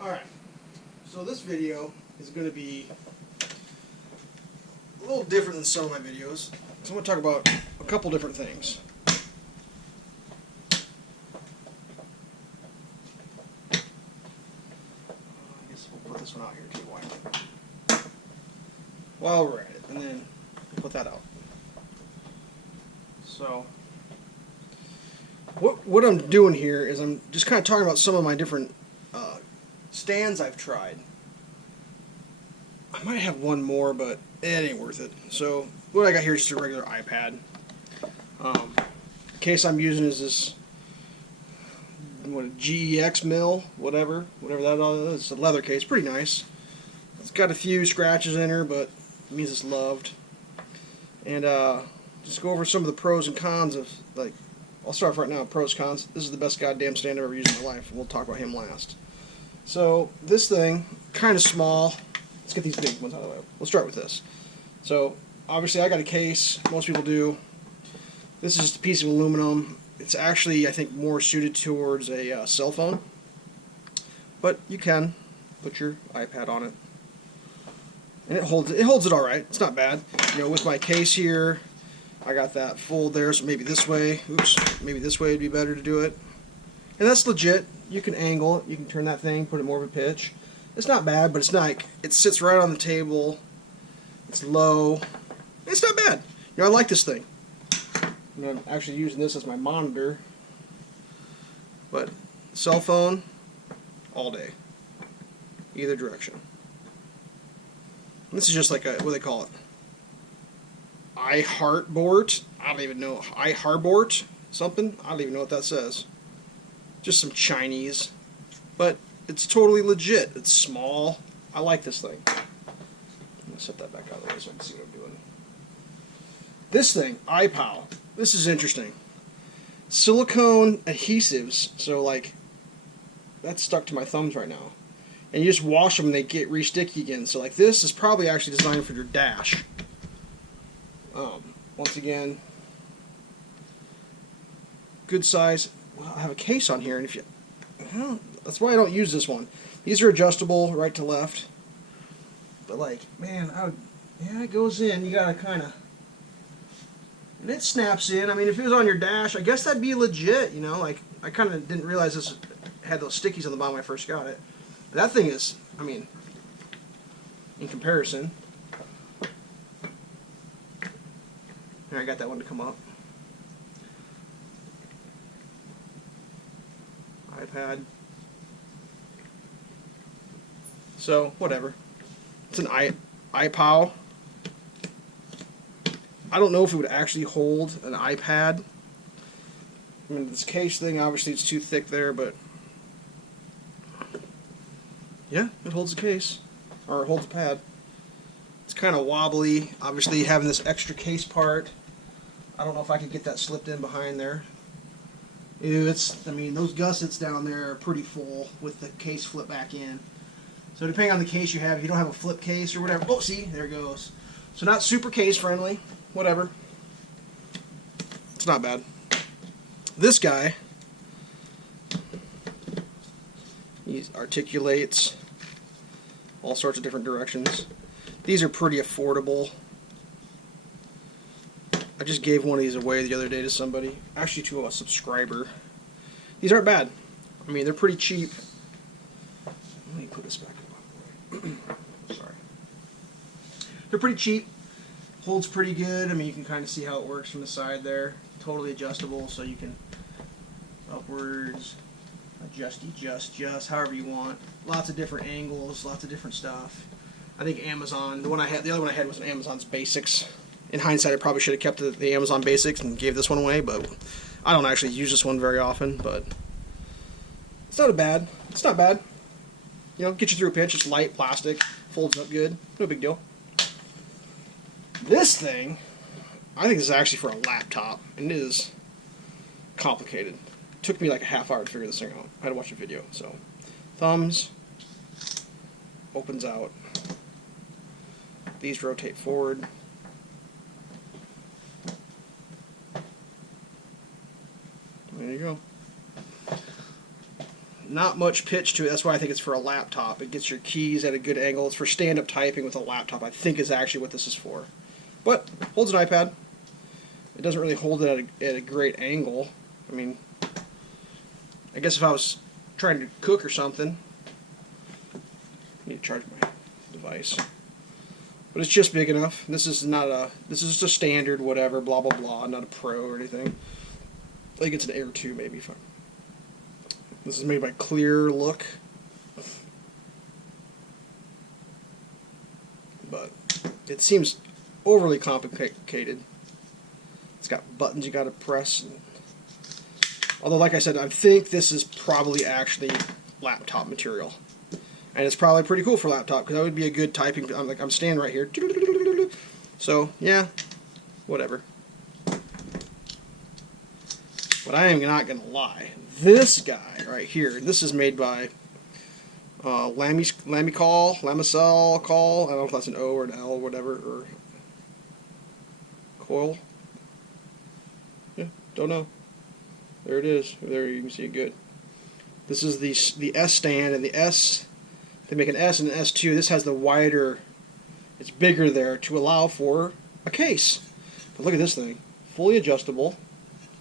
Alright, so this video is going to be a little different than some of my videos. So I'm going to talk about a couple different things. I guess we'll put this one out here too while we're at it, and then we'll put that out. So what I'm doing here is I'm just kind of talking about some of my different stands I've tried. I might have one more, but it ain't worth it. So what I got here is just a regular iPad. The case I'm using is this GEX mill, whatever that is. It's a leather case, pretty nice. It's got a few scratches in her, but it means it's loved. And just go over some of the pros and cons of, like, I'll start off right now, pros, cons. This is the best goddamn stand I've ever used in my life, and we'll talk about him last. So, this thing, kind of small. Let's get these big ones out of the way. Let's start with this. So, obviously I got a case, most people do. This is just a piece of aluminum. It's actually, I think, more suited towards a cell phone. But you can put your iPad on it. And it holds it all right. It's not bad. You know, with my case here, I got that fold there, so maybe this way. Oops, maybe this way would be better to do it. And that's legit. You can angle it. You can turn that thing, put it more of a pitch. It's not bad, but it's not like, it sits right on the table. It's low. It's not bad. You know, I like this thing. I'm actually using this as my monitor. But cell phone, all day. Either direction. This is just like a, what do they call it? iHeartBort. I don't even know. iHeartBort something? I don't even know what that says. Just some Chinese. But it's totally legit. It's small. I like this thing. I'm going to set that back out of the way so I can see what I'm doing. This thing, iPow. This is interesting. Silicone adhesives. So, like, that's stuck to my thumbs right now. And you just wash them and they get re-sticky again. So, like, this is probably actually designed for your dash. Once again, good size. Well, I have a case on here, and if you, well, that's why I don't use this one. These are adjustable right to left, but like, man, yeah, it goes in. You gotta kind of, and it snaps in. I mean, if it was on your dash, I guess that'd be legit. You know, like I kind of didn't realize this had those stickies on the bottom when I first got it. But that thing is, I mean, in comparison. Here, I got that one to come up. iPad. So, whatever. It's an iPow. I don't know if it would actually hold an iPad. I mean, this case thing, obviously it's too thick there, but yeah, it holds a case. Or it holds a pad. It's kind of wobbly. Obviously, having this extra case part, I don't know if I could get that slipped in behind there. Ew, I mean, those gussets down there are pretty full with the case flip back in. So depending on the case you have, if you don't have a flip case or whatever, oh, see, there it goes. So not super case friendly, whatever. It's not bad. This guy, he articulates all sorts of different directions. These are pretty affordable. I just gave one of these away the other day to somebody. Actually, to a subscriber. These aren't bad. I mean, they're pretty cheap. Let me put this back up. Sorry. They're pretty cheap. Holds pretty good. I mean, you can kind of see how it works from the side there. Totally adjustable, so you can upwards, adjust, however you want. Lots of different angles, lots of different stuff. I think Amazon, the other one I had was an Amazon's Basics. In hindsight, I probably should have kept the Amazon Basics and gave this one away, but I don't actually use this one very often, but it's not bad. It's not bad. You know, get you through a pinch. It's light, plastic, folds up good. No big deal. This thing, I think this is actually for a laptop, and it is complicated. It took me like a half hour to figure this thing out. I had to watch a video, so. Thumbs, opens out. These rotate forward. There you go. not much pitch to it. That's why I think it's for a laptop. It gets your keys at a good angle. It's for stand-up typing with a laptop, I think is actually what this is for. But holds an iPad. It doesn't really hold it at a great angle. I mean, I guess if I was trying to cook or something, I need to charge my device. But it's just big enough. This is just a standard whatever, blah blah blah, not a Pro or anything. I think it's an Air 2 maybe. This is made by Clear Look. But it seems overly complicated. It's got buttons you gotta press. Although, like I said, I think this is probably actually laptop material. And it's probably pretty cool for laptop, because that would be a good typing. I'm standing right here. So, yeah, whatever. But I am not going to lie. This guy right here, this is made by Lamisol Call. I don't know if that's an O or an L or whatever, or Coil. Yeah, don't know. There it is. There you can see it good. This is the S stand, and the S, they make an S and an S2. This has the wider, it's bigger there to allow for a case. But look at this thing. Fully adjustable,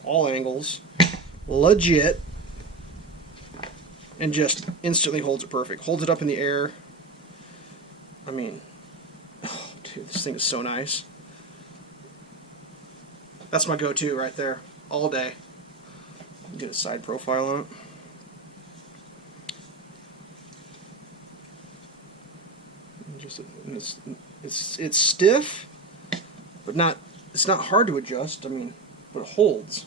all angles, legit, and just instantly holds it perfect. Holds it up in the air. I mean, oh, dude, this thing is so nice. That's my go-to right there, all day. Get a side profile on it. It's stiff, but it's not hard to adjust. I mean, but it holds.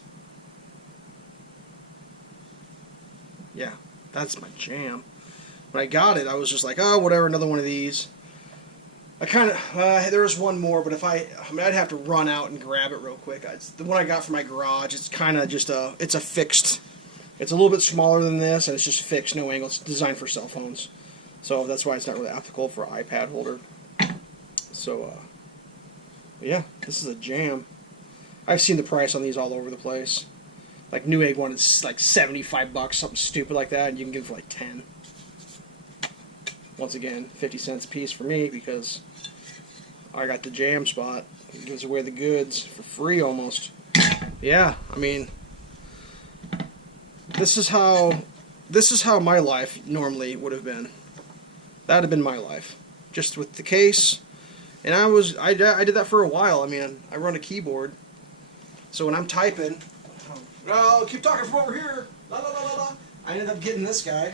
Yeah, that's my jam. When I got it, I was just like, oh, whatever, another one of these. I kind of, there was one more, but I mean, I'd have to run out and grab it real quick. The one I got from my garage, it's kind of just it's a fixed, it's a little bit smaller than this, and it's just fixed, no angle. It's designed for cell phones. So that's why it's not really applicable for an iPad holder. So, yeah, this is a jam. I've seen the price on these all over the place. Like Newegg one, it's like $75, something stupid like that, and you can get it for like 10. Once again, 50 cents a piece for me because I got the jam spot. It gives away the goods for free almost. Yeah, I mean, this is how my life normally would have been. That would have been my life, just with the case. And I did that for a while. I mean, I run a keyboard, so when I'm typing, oh, keep talking from over here. La, la, la, la, la. I ended up getting this guy.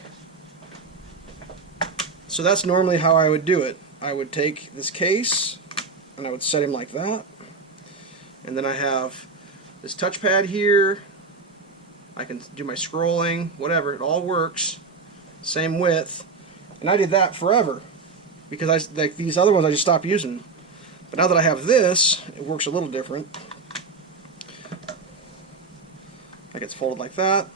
So that's normally how I would do it. I would take this case, and I would set him like that. And then I have this touchpad here. I can do my scrolling, whatever. It all works. Same width. And I did that forever. Because like these other ones I just stopped using. But now that I have this, it works a little different. Like it's folded like that.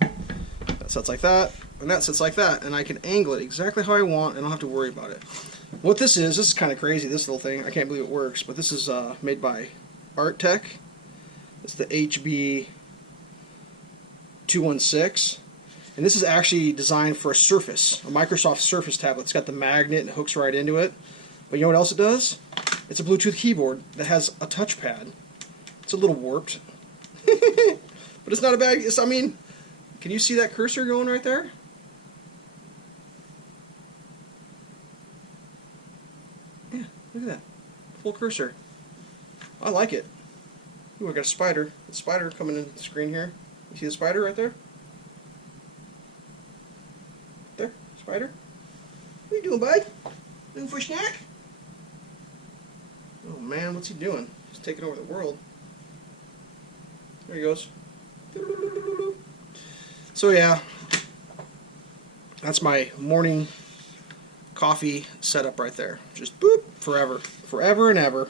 That sets like that. And that sits like that, and I can angle it exactly how I want, and I don't have to worry about it. What this is kind of crazy, this little thing. I can't believe it works, but this is made by Arttech. It's the HB216, and this is actually designed for a Surface, a Microsoft Surface tablet. It's got the magnet and it hooks right into it. But you know what else it does? It's a Bluetooth keyboard that has a touchpad. It's a little warped, but it's not a bad. I mean, can you see that cursor going right there? Yeah, look at that. Full cursor. I like it. Ooh, I got a spider. The spider coming in the screen here. You see the spider right there? There, spider. What are you doing, bud? Looking for a snack? Oh man, what's he doing? He's taking over the world. There he goes. So yeah, that's my morning coffee setup right there. Just boop, forever. Forever and ever.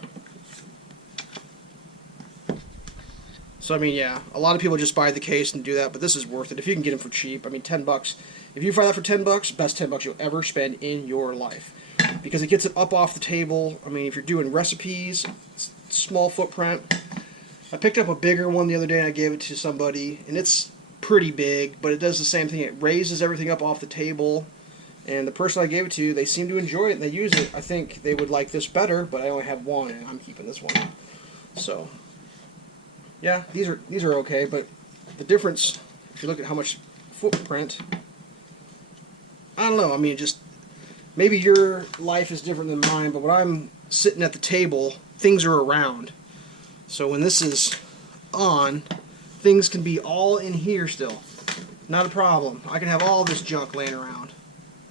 So I mean, yeah, a lot of people just buy the case and do that, but this is worth it if you can get them for cheap. I mean, $10. If you find that for $10, best $10 you'll ever spend in your life, because it gets it up off the table. I mean, if you're doing recipes, small footprint. I picked up a bigger one the other day and I gave it to somebody, and it's pretty big, but it does the same thing. It raises everything up off the table. And the person I gave it to, they seem to enjoy it and they use it. I think they would like this better, but I only have one, and I'm keeping this one. So, yeah, these are okay, but the difference, if you look at how much footprint, I don't know. I mean, just maybe your life is different than mine, but when I'm sitting at the table, things are around. So when this is on, things can be all in here still. Not a problem. I can have all this junk laying around.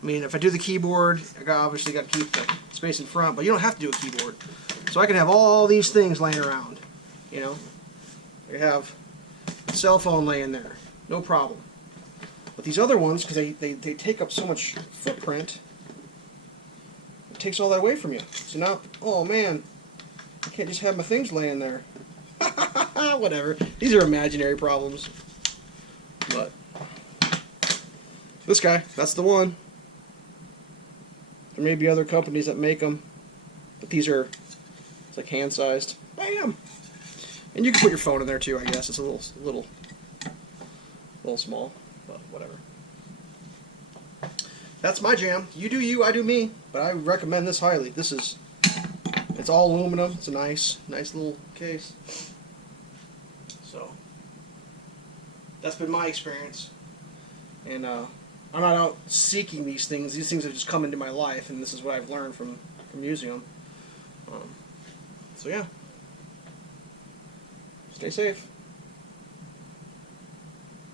I mean, if I do the keyboard, I obviously got to keep the space in front, but you don't have to do a keyboard. So I can have all these things laying around, you know. I have a cell phone laying there, no problem. But these other ones, because they take up so much footprint, it takes all that away from you. So now, oh man, I can't just have my things laying there. Whatever. These are imaginary problems. But this guy, that's the one. There may be other companies that make them, but these are, it's like hand-sized. Bam! And you can put your phone in there too, I guess. It's a little small, but whatever. That's my jam. You do you, I do me. But I recommend this highly. It's all aluminum. It's a nice little case. So that's been my experience. And I'm not out seeking these things. These things have just come into my life, and this is what I've learned from using them. So yeah, stay safe.